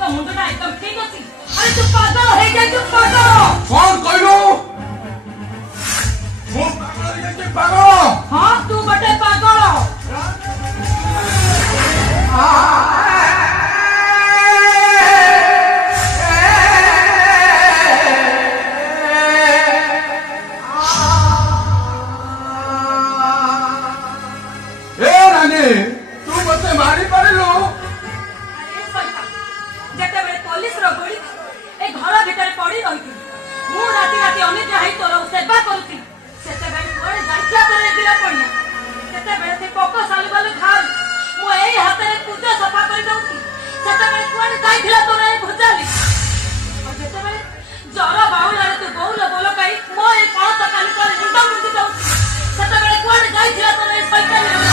तो मुंडा एकदम ठीक अछि। अरे तू पागल हो गया, तू पागल। कौन कहलो मो पागल है के पागल हां तू बटे पागल। ए रानी तू मते मारी पारिलो अरे सैता जेते बेले पुलिस रो गोली ए घर भीतर पड़ी रही मु राती राती अनिद्रा हाई तोर सेवा करूती सेते बेले कोड़े जाइया तोरे गिला पड़िया सेते बेले से पोको साली वाले खाल मु एई हाथे रे पूजा सफा करी दउती सेते बेले कोड़े जाइथिला तोरे भुजाली और जेते बेले जरा बाउला रे तू बोल बोल कई मो ए कण त काली कर मुंडा मुंडी दउती सेते बेले कोड़े जाइथिला तोरे सैता